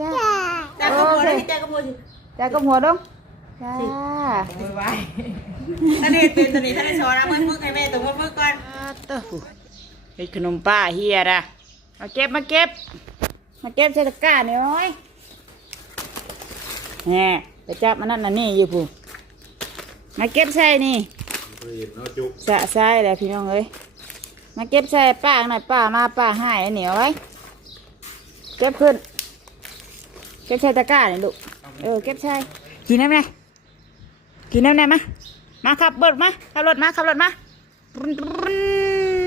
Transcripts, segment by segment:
จ้าแต่ก็หัวได้แต่ก็หัวสิจ้าก็หัวดงจ้ามือไว้ท่านนี้เป็นตัวนี้ท่านนี้สอนนะมือมือให้แม่ตัวมือมือก่อนเต้าหูเฮ็ดขนมป้าเฮียนะมาเก็บมาเก็บ มาเก็บใส่ตะกร้าหน่อยแหน่ไปจับมันนั่นน่ะนี่อยู่ผู้มาเก็บใส่นี่เคยเห็นเนาะจุกสะใส่แหละพี่น้องเอ้ยมาเก็บใส่ป้าหน่อยป้ามาป้าให้อันเหนียวไว้ เก็บขึ้น เก็บใส่ตะกร้านี่ลูก เออ เก็บใส่กินน้ำไงกินน้ำไงมา มาขับรถมา ขับรถมา ขับรถมารุนรุน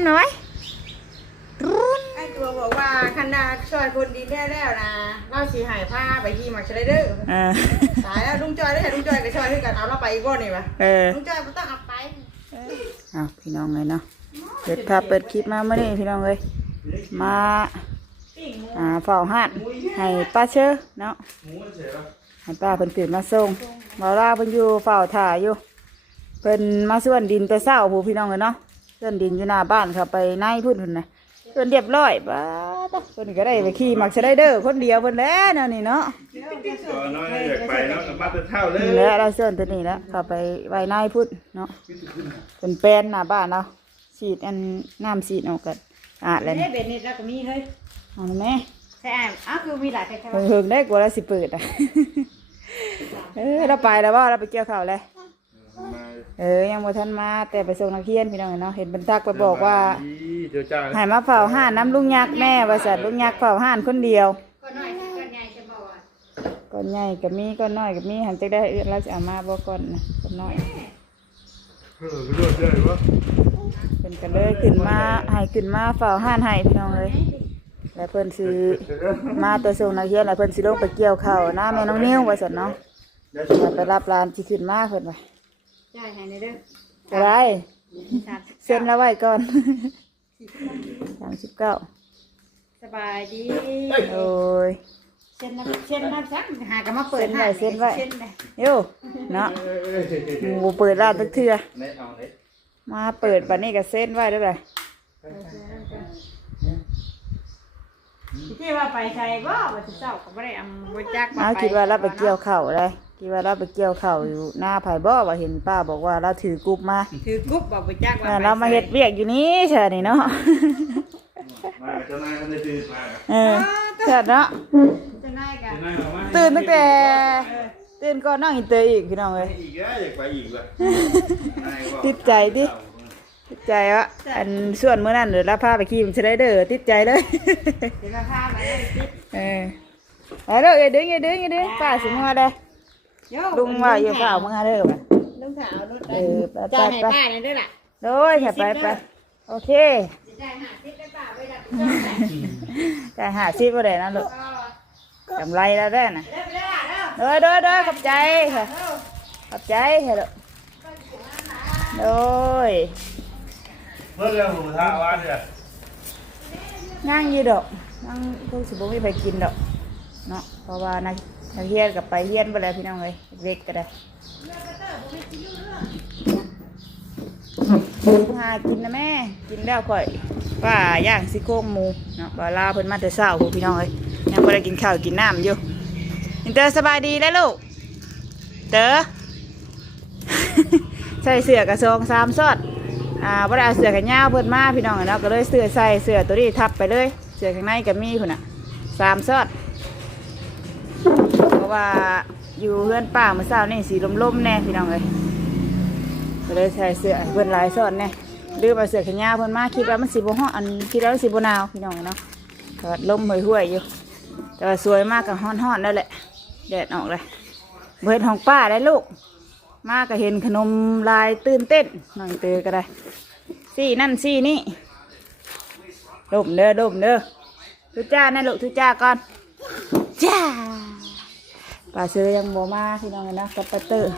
หน่อยรุนไอ้ตัวบอกว่าคันดาช่วยคนดีได้แล้วนะเราสีหายผ้าไปขี่มักเชลเดอร์เออตายแล้วลุงจอยได้เห็นลุงจอยก็ช่วยด้วยกันเอาเราไปอีกก้อนนี่ปะเออลุงจอยไม่ต้องเอาไปเอาพี่น้องเลยเนาะเปิดภาพเปิดคลิปมาเมื่อนี้พี่น้องเลยมา อ่าเฝ้าห้านให้ป้าเชื่อเนาะหมูเฉยปะให้ป้าเพิ่นตื่นมาส่งบ่าวลาเพิ่นอยู่เฝ้าถ่ายอยู่เพิ่นมาส่วนดินแต่เช้าผู้พี่น้องเลยเนาะส่วนดินอยู่หน้าบ้านครับไปในพุ่นพุ่นนะเพิ่นเรียบร้อยป้าตะเพิ่นก็ได้ไปขี่มักสไลเดอร์คนเดียวเพิ่นแหล้วเนาะนี่เนาะตัวน้อยอยากไปเนาะกับมาแต่เท่าเลยแล้วเราส่วนตัวนี้แล้วเข้าไปไว้ในพุ่นเนาะเป็นแปลนหน้าบ้านเนาะฉีดอันน้ำฉีดออกกันอาดแล้วเนี่นี่ยเบ็ดนี่เราก็มีเฮ้ย เอาละแม่ใช่อะอ้าวคือมีหลายแต่เฮิงๆได้กว่าเราสิเปิดอะ เออเราไปแล้วว่าเราไปเกี่ยวข้าวเลยมาเออยังบ่ทันมาแต่ไปส่งนักเรียนพี่น้องเนาะเห็นบรรทักไปบอกว่าเจ้าจ้าให้มาเฝ้าห้านน้ำลุงยักษ์แม่ว่าสัตว์ลุงยักษ์เฝ้าห้านคนเดียวก็น้อยก็ใหญ่จะบอกว่าก้อนใหญ่กับมีก้อนน้อยกับมีหันจะได้เอื้อเราจะเอามาบ่ก้อนนะก้อนน้อยเออรู้ได้ปะเป็นกันเลยขึ้นมาให้ขึ้นมาเฝ้าห้านให้พี่น้องเลย แล้วเพิ่นสิมาแต่ส่งนักเรียนแล้วเพิ่นสิลงไปเกี่ยวข้าวนะแม่น้องนิ้วว่าสัตว์เนาะแล้วไปรับหลานสิขึ้นมาเพิ่นว่าใช่ให้ในเด้ออะไรสามสิบเซ็นแล้วไว้ก่อนสามสิบเก้าสบายดีโอ้ยเช่นน้ำเช่นน้ำซักหากันมาเปิดเซ็นไว้เซ็นไว้เช่นเลยโย่เนาะหมูเปิดร้านตักเทือเน็ตเอาเน็ตมาเปิดบัดนี้ก็เซ็นไว้ได้เลย ที่ว่าไปใส่บ่ว่าสิเจ้าก็บ่ได้เอาบ่จักเอาคิดว่าเราไปเกี่ยวเข่าวเลยคิดว่าเราไปเกี่ยวเข่าวอยู่หน้าไผ่บ่ว่าเห็นป้าบอกว่าเราถือกรุ๊ปมาถือกุ๊บบ่บ่จักว่าอ่าเรามาเฮ็ดเวียกอยู่นี่เชิญนี่เนาะมาเจ้านายเขาจะตื่นมาเออเชิญเนาะจะได้กันเจ้านายเอามาตื่นตั้งแต่ตื่นก่อนน้องอินเตอร์อีกพี่น้องเลยอีกแล้วอยากไปอีกเลยติดใจดิ ติดใจวะอันส่วนเมื่อนั้นเดี๋ยวเราพาไปขี่มันจะได้เด้อติดใจเลยเดี๋ยวมาพาไปเลยสิเออเอาเด้ออย่าดึงอย่าดึงอย่าดึงป้าสิมาเด้อโยลุงว่าอย่าเฝ้ามาเด้อว่ะลุงถามรถเออไปจะไปให้ไปป้าเนี่ยด้วยล่ะโดยอย่าไปไปโอเคจะได้หาทิศได้ป้าไว้ดับแต่หาซีบ่ได้นะลูกกำไรแล้วได้น่ะเด้อไปเด้อเด้อเด้อเด้อเด้อขอบใจค่ะขอบใจเถอะลูกโดยเมื่อเรื่องหมูทะวันเนี่ยนั่งอยู่ดอกนั่งทุกสิบ่มีไปกินดอกเนาะเพราะว่านักนักเรียนกับไปเรียนไปแล้วพี่น้องเอ้ยเด็กก็ได้หากินนะแม่กินแล้วค่อยป้าย่างซี่โครงหมูเนาะบ่าลาเพิ่นมาแต่เช้าพวกพี่น้องเอ้ยยังบ่ได้กินข้าวกินน้ำอยู่อินเตอร์สบายดีแล้วลูกเต๋อใส่เสื้อกระทรงสามซอด อ่าบ่ได้เอาเสื้อกันยาวเพิ่นมาพี่น้องเนาะก็เลยเสื้อใส่เสื้อตัวนี้ทับไปเลย เสื้อข้างในก็มีพุ่นน่ะสามซอดเพราะว่าอยู่เพื่อนป่าเมื่อเช้านี่สีลมๆแน่พี่น้องเลยก็เลยใส่เสื้อเพิ่นหลายซอดแน่ลืมเอาเสื้อแขนยาวเพิ่นมาคิดว่ามันสีบ่ฮ้อนอันคิดว่ามันสีบ่หนาวพี่น้องเนาะก็ลมห่วยๆอยู่ แต่ว่าสวยมากกับฮ้อนๆนั่นแหละแดดออกเลยเบิดของป้าได้ลูก มาก็เห็นขนมลายตื่นเต้นหน่อยเตอก็ได้สี่นั่นสี่นี่ดมเด้อดมเด้อทุจ้านะลูกทุจ้าก่อนจ้าป้าเชื่อยังบ่มาพี่น้องนะกับป้าเตอร์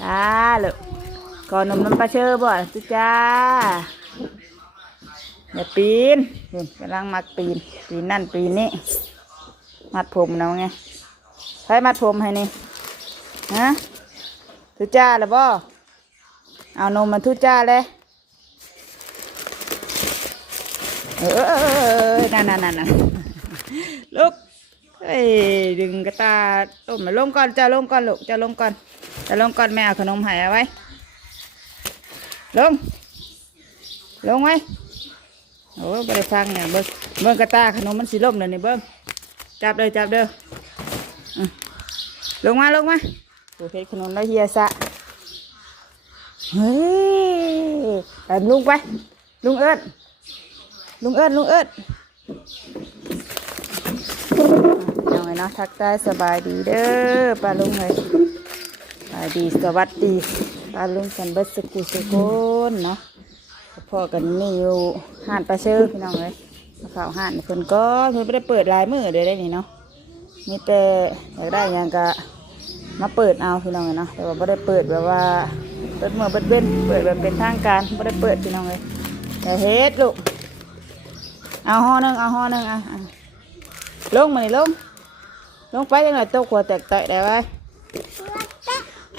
จ้าลูกก่อนนมน้ำป้าเชื่อบ่ทุจ้าอย่าปีนเห็นกำลังมัดปีน ปีนนั่นปีนนี่มัดผมนะว่าไงใครมัดผมให้นี่ฮะ ทุจ้าเลยบ่เอานมมาทุจ้าเลยเออเออเออเออนั่นนั่นนั่นนั่นลุกเอ้ยดึงกระตาต้มมาลงก่อนจะลงก่อนลูกจะลงก่อนจะลงก่อนแม่เอาขนมใหายเอาไว้ ลง ลงไว้โอ้บริฟังเนี่ยเบิ้งเบิ้งกระตาขนมมันสีล่มเลยนี่เบิ้งจับเลยจับเด้ออืมลงมาลงมา โอเพชรขนมแล้วเฮียสะเฮ้ยไปลุงไป ลุงเอิญลุงเอิญลุงเอิญยังไงเนาะทักทายสบายดีเด้อป้าลุงเลยสบายดีสวัสดีป้าลุงสันเบิดสกุสกุลเนาะพ่อกันนี่อยู่ห้านปลาเชื่อพี่น้องเลยมาเฝ้าห้านเพิ่นก็เพิ่นไม่ได้เปิดลายมือเลยได้นี่เนาะมีแต่อยากได้ยังก็ มาเปิดเอาพี่น้องเลยเนาะแต่ว่าไม่ได้เปิดแบบว่าเปิดเมือเปิดเว้นเปิดแบบเป็นทางการไม่ได้เปิดพี่น้องเลยแต่เฮ็ดลูกเอาห่อหนึงเอาห่อหนึงอะอะลงมานี่ลงลงไปยังไงตกหัวแตกเตะได้ไว้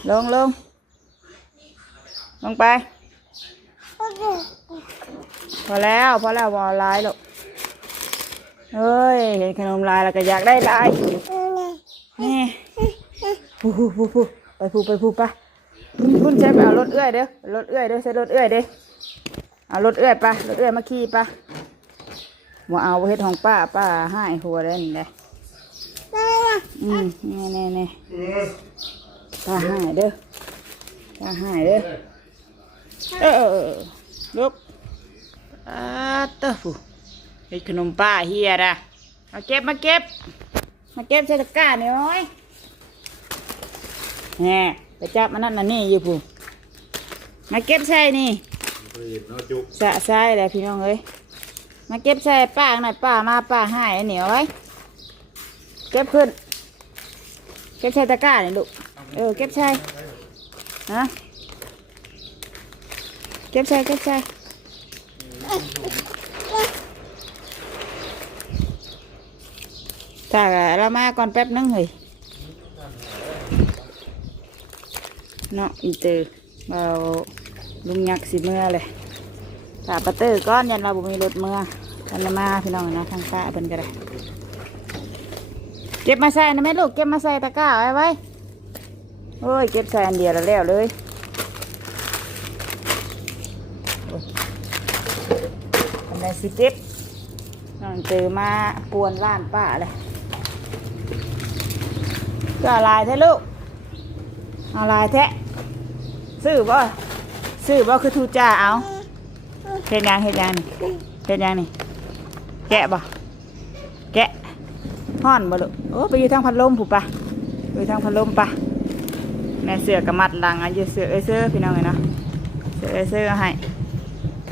ลงลงลงไปพอแล้วพอแล้ววอลายลูกเฮ้ยเห็นขนมลายแล้วก็อยากได้ลายนี่ พูพูพูพูไปพูไปพูไปพุ่นใช้ไปเอารถเอื้อยเด้อรถเอื้อยเด้อใช้รถเอื้อยเด้อเอารถเอื้อยไปรถเอื้อยมาขี่ปว่าเอาเฮ็ดของป้าป้าให้หัวได้นี่เลยอืมนี่นี่นี่ป้าให้เด้อป้าให้เด้อเออลุกอาเต้าฟูเฮ็ดขนมป้าเฮียดะมาเก็บมาเก็บ มาเก็บใส่ตะกร้าหน่อย แหน่ไปจับมันนั่นน่ะนี่อยู่ผู้มาเก็บใส่นี่เฮ้ยน้าจุกสะใส่แหละพี่น้องเอ้ยมาเก็บใส่ป้าหน่อยป้ามาป้าให้อันเหนียวไว้ เก็บขึ้น เก็บใส่ตะกร้านี่ลูกเออเก็บใส่ฮะเก็บใส่เก็บใส่ถ้าเรามาก่อนแป๊บนึงเฮ้ย เนาะอีเตอร์เราลุงยักษ์สิเมื่อเลยถ้าปะเตอร์ก้อนยันเราบุมีรถเมื่อกันมาพี่น้องนะทางป้าเป็นก็ได้เก็บมาใส่นะแม่ลูกเก็บมาใส่ตะกร้าไว้ไว้โอ้ยเก็บใส่อันเดียวแล้วแล้วเลยโอ้ยอันไหนสิเก็บน้องเจอมาปวนร้านป้าเลยก็อาลายแท้ลูกเอาลายแท้ ซื้อบ่ซื้อบ่คือทูจ่าเอาเฮ็ดยังเฮ็ดยังนี่เฮ็ดยังนี่ แกะบ่แกะห่อนบ่ลูกโอ้ไปอยู่ทางพัดลมผูกปะไปทางพัดลมปะแม่เสือกระมัดหลังอะอยู่เสือเอ้ยเสือพี่น้องเอ้ยเนาะเสือเอ้ยเสือเอให้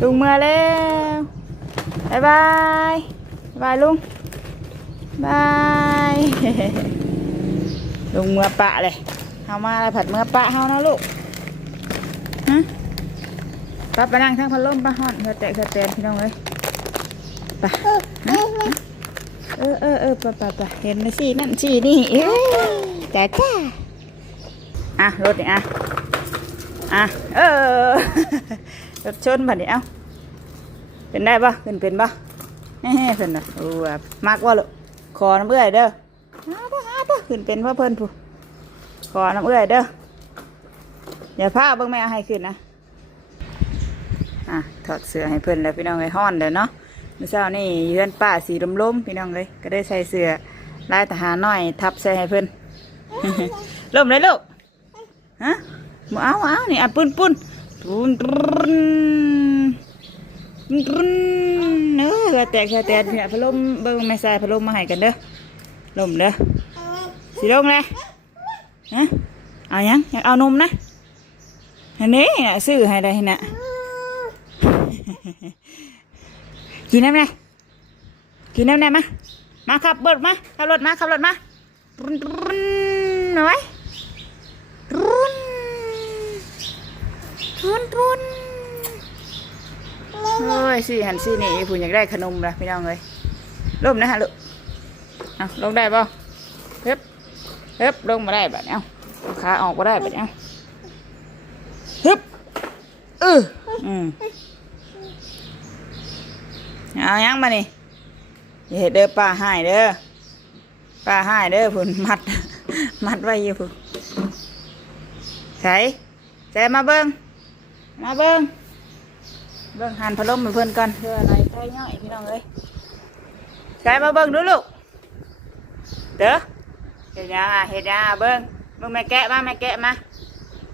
ลุงเมื่อแล้วบายบายบายลุงบายลุงเมื่อปะเลยเฮามาอะไรผัดเมื่อปะเฮานะลูก ฮะปะไปนั่งทางพัดลมปะฮอนเธอแตะเธอแตนพี่น้องเลยปะฮะเออเออเออปะปะปะเห็นนะสินั่นสินี่เอ้ยจ้าจ้าอะรถเนี่อะอะเออรถชนบัดนี้เอ้าเป็นได้ปะเป็นเป็นปะเฮ้เป็นนะโอ้แบบมากว่าลูกขอน้ำเอื้อยเด้อหาปะหาปะขึ้นเป็นเพราะเพิ่นผู้ขอน้ำเอื้อยเด้อ อย่าพาเบิ่งแม่เอาให้ขึ้นนะอะถอดเสื้อให้เพิ่อนแล้วพี่น้องเลยฮ้อนเด้อเนาะเมื่อเช้านี่เฮือนป้าสีลมๆพี่น้องเลยก็ได้ใส่เสื้อลายทหารน้อยทับใส่ให้เพิ่อนลมเลยลูกฮะบ่เอาเอานี่อะปุ้นปุ้นปุ้นปุ้นรุ่นเนื้อแตกแตกเนี่ยพัดลมเบิ้งไม่ใส่พัดลมมาให้กันเด้อลมเด้อสิลงเลยฮะเอายังอยากเอานมนะ อันนี้น่ะซื้อให้ได้น่ะกินน้ำไงกินน้ำไงมา มาขับเบิดมาขับรถมาขับรถมารุนรุนหน่อยรุนรุนรุนโอ้ยสิหันสินี่ผู้อยากได้ขนมละพี่น้องเลยล่มนะฮะลูกเอาลงได้ป่ะเฮ็บเฮ็บลงมาได้แบบนี้เอาขาออกมาได้แบบนี้เอา ฮึบเอออืมเอายังมานี่อย่าเฮ็ดเด้อป้าให้เด้อป้าให้เด้อพุ่นมัด มัดไว้อยู่พุ่นใส่ใส่มาเบิ้งมาเบิ้งเบิ้งหันพัดลมให้เพิ่นก่อนเพื่ออะไรใส่ย่อยพี่น้องเอ้ยใส่มาเบิ้งดูลูกเด้อเฮ็ดยังอะเฮ็ดยังอะเบิ้งเบิ้งแม่แกะมาแม่แกะมา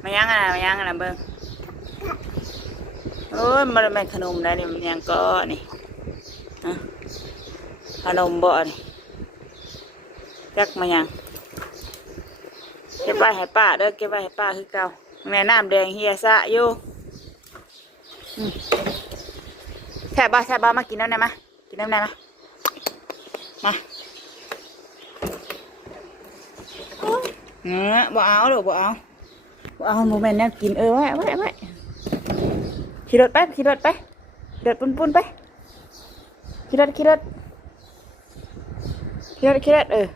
มายังอะมายังอะเบิ้งโอ้ยมันเป็นขนมได้นี่มันยังก็นี่ฮะขนมบ่อนี่จักมายังเก็บไว้ให้ป้าเด้อเก็บไว้ให้ป้าคือเก่าแม่น้ำแดงเฮียซะอยู่แทบบ้าแทบบ้ามากินน้ำได้ไหมกินน้ำได้ไหมาเนื้อบ่เอาหรอบ่เอา เอาโมเมนต์แนวกินเออไว้ไว้ไว้ขี่รถไปขี่รถไปขี่รถปุ่นปุ่นไปขี่รถขี่รถขี่รถขี่รถเออ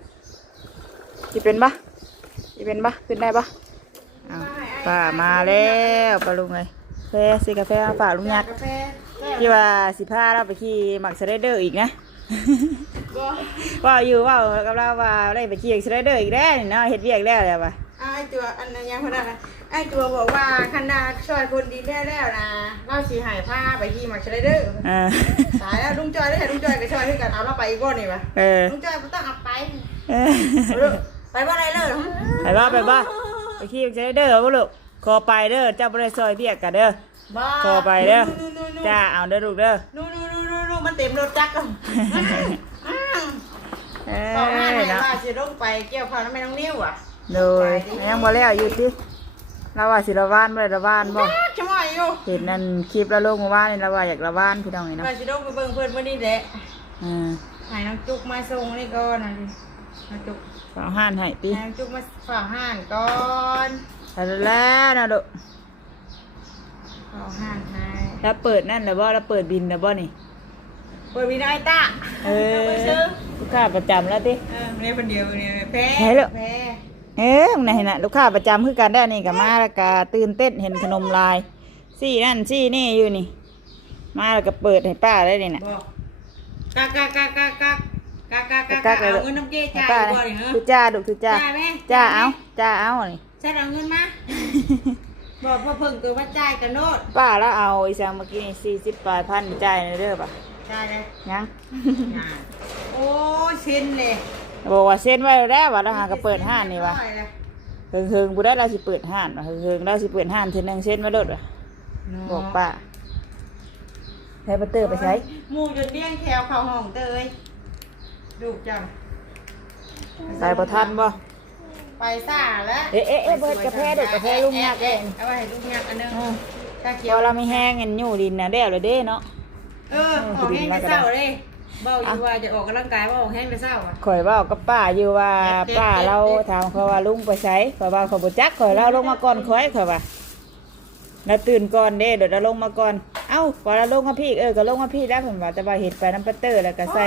จะเป็นปะจะเป็นปะขึ้นได้ปะอ้าวป่ามาแล้วปลาลุงเลยกาแฟซื้อกาแฟมาฝาลุงยักษ์กากที่ว่าสิพาเราไปขี่หมักสไลเดอร์อีกนะว่าอยู่ว่ากับเราว่าได้ไปขี่สไลเดอร์อีกแล้วเนาะเฮ็ดเวียกแล้วแล้วปะ อ้ตัวอันนั้นยังพนันนะไอ้ตัวบอกว่าคันดาช่วยคนดีแน่แล้วนะเราสิหายผ้าไปขี่มักเชลเดอร์เออ ตายแล้วลุงจอยได้ลุงจอยก็ช่วยให้กันเอาเราไปอีกบ่นี่วะเออ ลุงจอยบ่ต้องเอาไปเอเอาอลูกไปบ่ได้เลยไปบ้าไปบ้าไปขี่สไลเดอร์บ่ลูกขอไปเด้อเจ้าบ่ได้ซอยเวียกกันเด้อ บ่ขอไปเด้อนู่นนู่นนู่นจ้าเอาเด้อลูกเด้อนู่นนู่นนู่นนู่นนู่นมันเต็มรถจักรอะอืมเอต่อมาอให้เนาะว่าสิลงไปเกี่ยวข้าวน้ำแม่น้องนิ้วอะ โดยยังบ่แล้วอยู่ติเราว่าสิระวานบ่ได้ระวานบ่ช่วยอยู่เห็นนั่นคลิปแล้วลงมาว่านี่เราว่าอยากระว่านพี่น้องนี่เนาะว่าสิลงไปเบิ่งเพิ่นมื้อนี้แหละอืมให้น้องจุกมาส่งนี่ก่อนนะดิน้องจุกฝากห้านให้ปีให้น้องจุกมาฝากห้านก่อนแต่แล้วนะลูกฝากห้านให้แล้วเปิดนั่นแล้วบ่แล้วเปิดบินแล้วบ่นี่เปิดวินัยตาเออไปซื้อลูกค้าประจำแล้วติเออเนี่ยคนเดียวเนี่ยแพ้ไห นลูกแพ้เอ๊ะไหนน่ะลูกค้าประจำคือกันได้นี่ก็มาแล้วก็ตื่นเต้นเห็นขนมลายซี่นั่นซี่นี่อยู่นี่ มาแล้วก็เปิดให้ป้าได้นี่น่ะบอกกากากากากากากากากาเอาเงินน้ำเจ๊ให้จ่ายป้าบ่เลยนี่เหรอคือจ้าลูกคือจ้าจ่ายไหม จ้าจ่ายไหมเอาจ้าเอานี่ใช่เอาเงินมา บอกพ่อเพิ่งตัวว่าจ่ายกันโนดป้าแล้วเอาอีสังเมื่อกี้นี่สี่สิบปลายพันจ่ายในเด้อป่ะจ่ายเลยยังอ่าโอ้ยชินเลย บอกว่าเส้นไว้แล้วว่าเราหาก็เปิดห้านนี่วะร้อยเลยเฮิงเฮิงๆบุได้เราสิเปิดห้านว่ะเฮิงเฮิงๆเราสิเปิดห้านเทอนึงเส้นไว้รถว่ะบอกป้าใช้บัตเตอร์ไปใช้หมูจนเลี้ยงแถวเขาห้องเตยดูจังใส่ประทันบ่ไปซ่าแล้วเอ๊ะเอ๊ะเอ๊ะเบิดกาแฟเด็กกาแฟลุงยักษ์เองเอาไว้ให้ลุงยักษ์อันหนึงเออตาเขีพยวอเราไม่แห้งเงินอยู่ดินนะเด้วเลยเด้เนาะเออออกแห้งไปเศร้าเลย เบาอยู่ว่าจะออกกำลังกายว่าออกแห้งไปเศร้าอะข่อยเว่ากับป้าอยู่ว่าป้าเราถามเขาว่าลุงไปใช้ข่อยว่าข่อยบ่จักข่อยเราลงมาก่อนข่อยข่อยว่าเราตื่นก่อนเด้เดี๋ยวเราลงมาก่อน เอ้าพอเราลงมาพี่เออก็ลงมาพี่แล้วเพิ่นว่าแต่ว่าเห็ดไปน้ำปัตเตอร์แล้วก็ใส่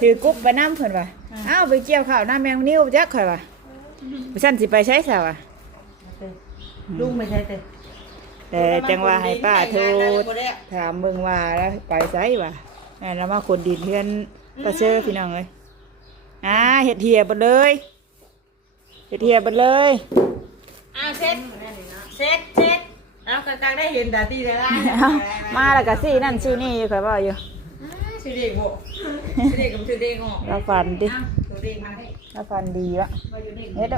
ถือกรุ๊บไปน้ำเพิ่นว่าเอ้าไปเกี่ยวข้าวน้ำแมงนิ้วจักข่อยว่าฉันสิไปใช้ซะว่ะลุงไม่ใช่เตยแต่จังว่าให้ป้าโทรถามเบิ่งว่าแล้วไปไสว่ะ แม่นแล้วมาคนดินเพื่อนป้าเชื่อพี่น้องเอ้ยอ่าเห็ดเหียบดเลยเห็ดเหียบดเลยอ้าวเซ็ตเซ็ตเซ็ตเอากลางๆได้เห็นแต่ตีแต่ละเอามาแล้วก็ซี่นั่นซี่นี่อยู่ข่อยบอกอยู่ชื่อเด็กโบชื่อเด็กกับชื่อเด็กงอเราฝันดิชื่อเด็กมาให้เราฝันดีวะว่าอยู่เด็กเฮ็ด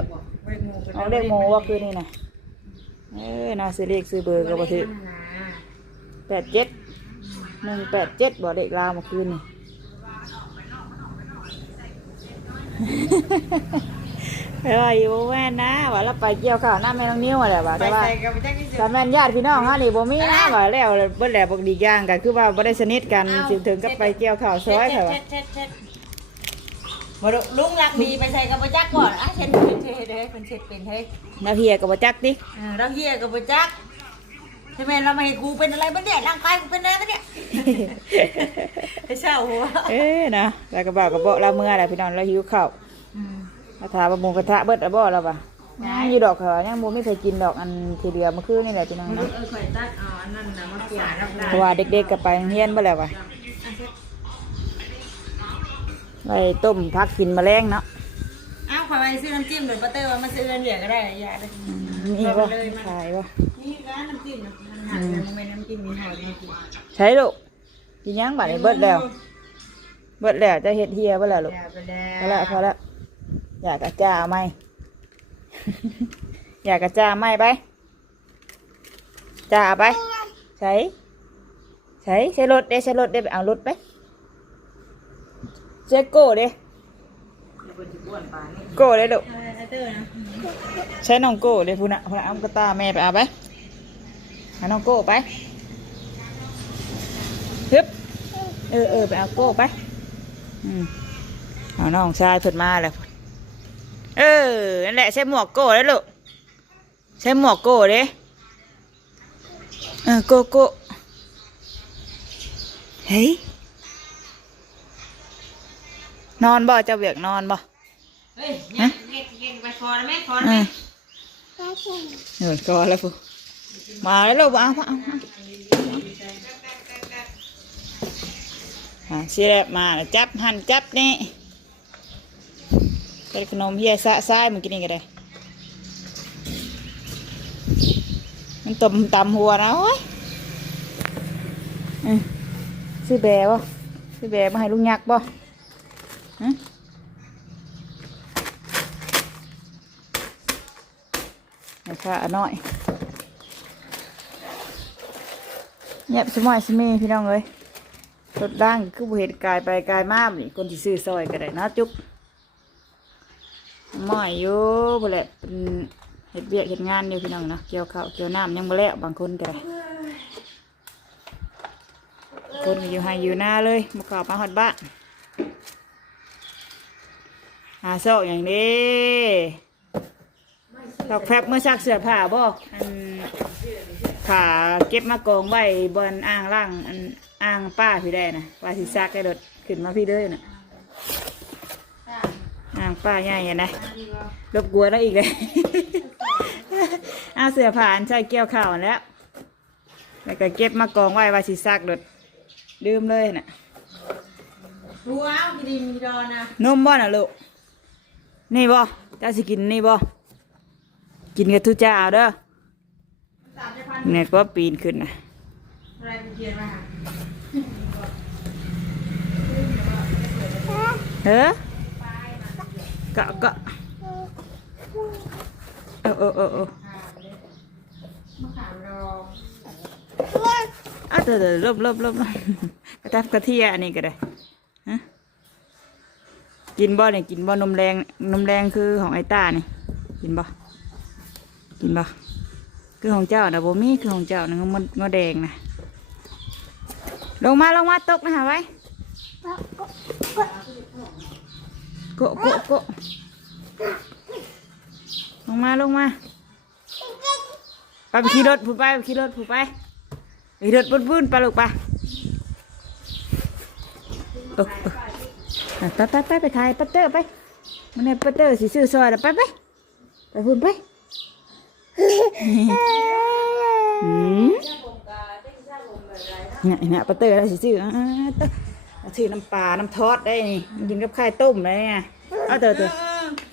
เอาเด็กโมเอาเลขโมว่าคืนนี่นะเออน่าซื้อเลขซื้อเบอร์ก็บ่ซื้อแปดเจ็ด หนึ่งแปดเจ็ดบ่เลขลาวเมื่อคืนนี่ไปว่าอยู่บ่แม่นนะว่าเราไปเกี่ยวข้าวหน้าแม่น้องนิ้วอะไรว่าไปแต่ว่า ใส่กับไปจักที่สุดถ้าแม่นญาติพี่น้องฮะนี่บ่มีนะว่าแล้วเบิ่นแหละบ่ดีอย่างก็คือว่าบ่ได้สนิทกันจึงถึงกับไปเกี่ยวข้าวซอยค่ะว่าเช็ดเช็ดเช็ดมาดูลุงรักดีไปใส่กับไปจักก่อนอะเช็ดเช็ดเช็ดเฮ้ยเป็นเช็ดเป็นเฮ้ยนาเพียก็บ่จักติเออเราเฮียกับไปจัก ใช่ไหมเราไม่ให้กูเป็นอะไรบ้างเนี่ยร่างกายกูเป็นอะไรบ้างเนี่ยไอ้เศร้าหัวเอ้นะแล้วก็บอกกับบ่เราเมื่อแหละพี่น้องเราหิวข้าวอืมมาถามว่าหมูกระทะเบิดแล้วบ่แล้วป่ะยังอยู่ดอกเขายังบ่มีใครกินดอกอันที่เหลือเมื่อคืนนี่แหละพี่น้องเอนะอข่อยตัดเอาอันนั้นนะมาเกี่ยวรับได้เพราะว่าเด็กๆก็ไปโรงเรียนบ่แล้วว่ะไว้ต้มพักกินแมลงเนาะ คอยไปซื้อน้ำจิ้มหรือปัตเตอร์ว่ามาซื้อเงินเหลือก็ได้อย่าเลยนี่บ่ขายบ่นี่ร้านน้ำจิ้มนะมันหาเงินมันเป็นน้ำจิ้มมีหอยมีกินใช้ลูกกินยังบัดนี้เบิดแล้ว เบิดแล้วจะเฮ็ดเฮียเบิดแล้วลูกพอแล้วพอแล้วอยากกระจ้าไหมอยากกระจ้าไหมไปจ้าไปใช้ใช้ใช้รถเด้ใช้รถเด้ไปเอารถไปใช้โก้เด้ โก้เด้ลูกปัตเตอร์นะใช้น้องโก้เด้พูน่ะพูน่ะเอากระตาแม่ไปเอาไปหาน้องโก้ไปฮึบเออเออไปเอาโก้ไปอืมเอาน้องชายเพิ่นมาแล้วเออนั่นแหละใช้หมวกโก้แล้วลูกใช้หมวกโก้เด้เออโก้โก้เฮ้ย นอนบ่เจะเบียกนอนบ่เฮ้ยเนี่ยเก่งเก่งไปคอนะแม่คอนะเอแม่อเออก็แล้วฟูมาแล้วลูกเอาเอาเอาอ่าเสียมาแล้วจับหันจับนี่เป็นขนมเฮียสะซ้ายเมื่อกี้นี่ก็ได้มันตำตำหัวนะโอ้ยอืมซื้อแบร์บ่ซื้อแบร์มาให้ลุงยักษ์บ่ ฮะให้ข้าอันน้อยเงียบสมัยสมีพี่น้องเอ้ยรถด่างคือบ่เห็นกายไปกายมาบนี่คนที่ซื้อซอยก็ได้นะจุ๊บหม่อยอยู่บ่แหละเป็นเฮ็ดเวียกเฮ็ดงานอยู่พี่น้องเนาะเกี่ยวข้าวเกี่ยวน้ำยังบ่แล้วบางคนก็ได้คนอยู่ให้อยู่หน้าเลยบ่เข้ามาฮอดบ้านาโซกอย่างนี้ดอกแฟบเมื่อซักเสื้อผ้าบ่อันผ้าเก็บมากองไว้บนอ่างล่างอันอ่างป้าพี่ได้นะป้าสิซักได้โดดขึ้นมาพี่เด้อน่ะอ่างป้าใหญ่อะนะรบกวนแล้วอีกเลยเอาเสือผ่านใช้เกี่ยวข่าวแล้วแล้วก็เก็บมากองไว้ว่าสิซักรถลืมเลยน่ะรู้เอากินดีมีดอนนะนมบ่น่ะลูก นี่บ่เจ้าสิกินนี่บ่กินกับทุจ้าเอาเด้อสามพันเนี่ยก็ปีนขึ้นนะอะไรไปเกียนมาหาเฮ้อก็ก็เออเออเออเออมะขามดองเอาเดี๋ยวเดี๋ยวลบลบลบลบกระทับกระเทียอันนี้ก็ได้ฮะ กินบ่เนี่ยกินบ่นมแรงนมแรงคือของไอ้ต้านี่กินบ่กินบ่คือของเจ้านะบ่มีคือของเจ้านะมันงอแดงนะลงมาลงมาตกนะฮะไว้โกะโกะโกะลงมาลงมาไปขี่รถผูไปไปขี่รถผูไปไปรถบนพื้นไปลูกไปเออเออ ไปไปไปไปถ่ายปัตเตอร์ไปมันเนี่ยปัตเตอร์สิซื้อซอยแล้วไปไปไปพูนไปหืมเนี่ยเนี่ยปัตเตอร์แล้วสิซื้ออ่าเตอร์เอาซื้อน้ำปลาน้ำทอดได้นี่มันกินกับไข่ต้มเลยไงเอาเตอเตอ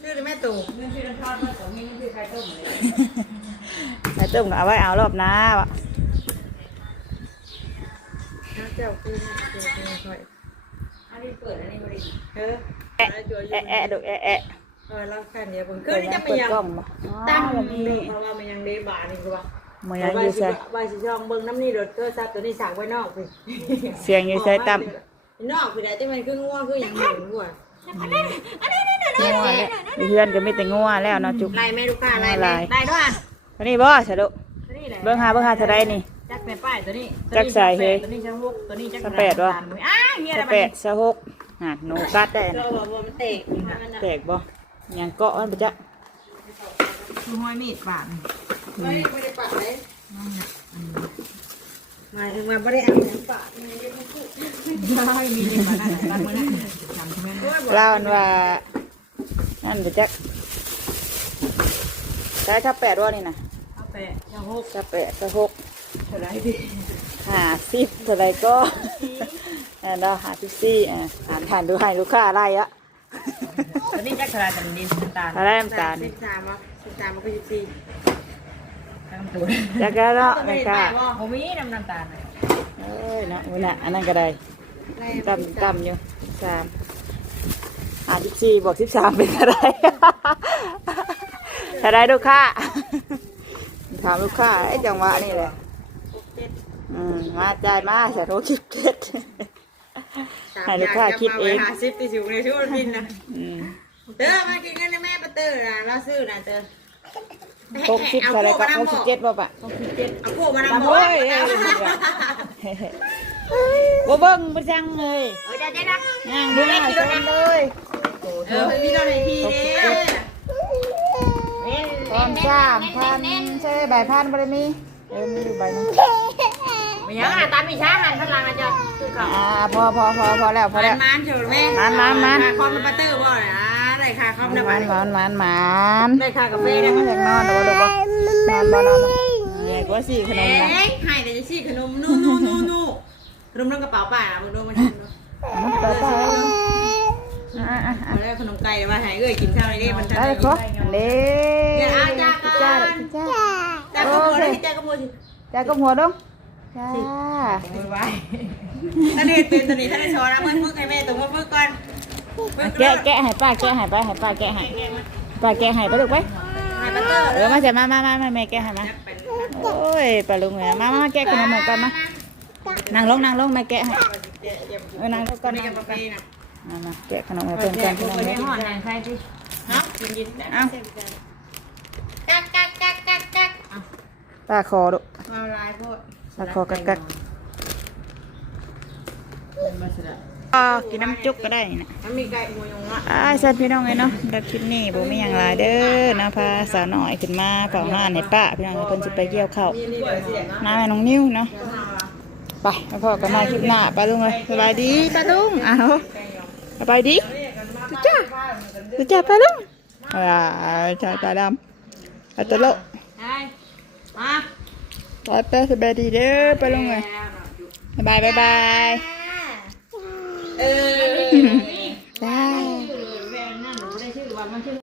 ชื่อแม่ตู่เงินชื่อน้ำทอดมาสองเงินชื่อใครต้มเลยไข่ต้มก็เอาไว้เอารอบหน้าวะเจ้าคือคือคือคอ ยอันนี้เปิดอันนี้บริเออแอะแอะแอะดูแอะแอะเออเราแค่เดียวผมคือนี่จะไม่เปิดยังกล้องบ่ตั้งอ๋อแบบมีนี้เพราะว่ามันยังได้บาทนี่คือว่ามันยังอยู่ใส่ใบสีทองเบิ้งน้ำนี่รถก็ซับตัวนี้สากไว้นอกสิเสียงอยู่ใส่ต่ำนอกคือได้ที่มันคือง่วงคืออย่างหนึ่งง่วงงัวแล้วมีเพื่อนก็มีแต่งัวแล้วเนาะจุกไล่แม่ลูกค้าไล่แม่ไล่ด้วยตัวนี้บ่สะดุเบิ่งหาเบิ่งหาเท่าไรนี่ จักแม่ป้ายตัวนี้จักใส่เฮ้ยตัวนี้จักลูกตัวนี้จักสะแปดวะ อ้าเฮียสะอะไรแปดสะหกหาหนูกัดได้เรานะบอกว่ามันเตะแตกบ่ยังเกาะมันบ่จ๊ะคือห้อยมีดปาดไม่ไม่ได้ปาดเลยมาถึงมาไม่ได้เอาน้ำปาดได้มีเด็กมาได้ตามมือนะจำใช่ไหมเล่ากันว่านั่นบ่จ๊ะใช้ถ้าแปดว่านี่นะเอาแปะเอาหกถ้าแปดสะหกเท่าไรดิห้าสิบเท่าไรก็อ่าเนาะห้าสิบสี่อ่าอ่านทานดูให้ลูกค้าอะไรอะตอนนี้จักรราจันดินน้ำตาลอะไรน้ำตาลสิบสามวะสิบสามมันก็ยี่สิบน้ำตูนจักรเนาะไม่กล้าผมมีน้ำน้ำตาลเอ้ยเนาะอุ้ยน่ะอันนั้นก็ได้ต่ำต่ำอยู่สามอ่าสิบสี่บวกสิบสามเป็นอะไรอะไรลูกค้าถามลูกค้าไอ้จังหวะนี่แหละ อืมมาจ่ายมาเสียโทรคิดเก็ดให้ลูกค้าคิดเองหาซิปติชิวในช่วงบินนะอืมเตอมากินกันนะแม่ปะเตอร์นะเราซื้อนะเตอหกสิบอะไรก็หกสิบเจ็ดป่ะปะเอาพวกมานำตามเว้ยบ่เบิ่งบ่จังเลยเออจ้าจ้าจ้าย่างดูหน้าชนเลยเออพี่เราในทีเด้พร้อมสามพันใช่ใบพันบ่ได้มีเออมีอยู่ใบหนึงไม่ ยังอะตามมีช้าหันพลังอาจารย์คือเขาอ่าพอพอพอพอแล้วพอแล้วมันเฉยแม่คอมปะเตอร์บ่เลยอะได้ค่ะคอมหนะมานหมานหมานหมานได้ค่ะกาแฟอยาได้กนอนเดี๋ยวบ่นอนบ่นอนเอ้ยกว่าสี่ขนมนะเอ้ยให้แต่จะชี้ขนมนู่นู่นู่นู่ขนมน้ำกระเป๋าป่ามึงดูมันชิมดูมันต่อไปอะอะอะเอาแล้วขนมไก่ว่าให้เอ้ยกินข้าวในนี้มันจะได้ครบอันนี้เนี่ยอาจ้าก่จ้าอนจ้าจ้าขโมยเลยจ้าขโมยสิจ้าก็หัวดง จ้าโวยไว้ท่านนี้เป็นตัวนี้ท่านนี้ชอนะเพิ่นฝึกให้แม่ตัวเพิ่นก่อนแกะแกะให้ป้าแกะให้ป้าให้ป้าแกะให้ป้าแกะให้ไปลูกไปให้ปะเตอร์เออมาจะมามามามาแม่แกะให้มาโอ้ยปลาลุงเนี่ยมามามาแกะขนมหน่อยก่อนมานั่งลงนั่งลงแม่แกะให้เออนั่งลงก่อนนี่นั่กังบลงกาก่อนแฟน่ะมามาแกะขนมให้เพื่อนกันพี่น้องไปเลในยห้องนั่งใครสิเนาะกินกินเอ้ากักกักกักกักกักป้าคอดุมาลายพูด ป้าคอกักกักอ่ากินน้ำจุกก็ได้นะมันมีไก่หมูยงอะอ่าสัตว์พี่น้องเลยเนาะดับคลิปนี้บ่มีอย่างไรเด้อนะพาสาวหน่อยขึ้นมาเฝ้างานให้ป้าพี่น้องเพิ่นสิไปเกี่ยวข้าวนี่นี่เสียงน้าแม่น้องนิ้วเนาะไปมาพอกันมาคลิปหน้าป้าลุงเลยสบายดีป้าลุงอ้าวสบายดีตุ๊จ้าตุ๊จ้าป้าลุงอ่าชายตาดำอัตโลได้มา ไปเป้สบายดีเด้อป้าลุงเลยบายบายบายเออบาย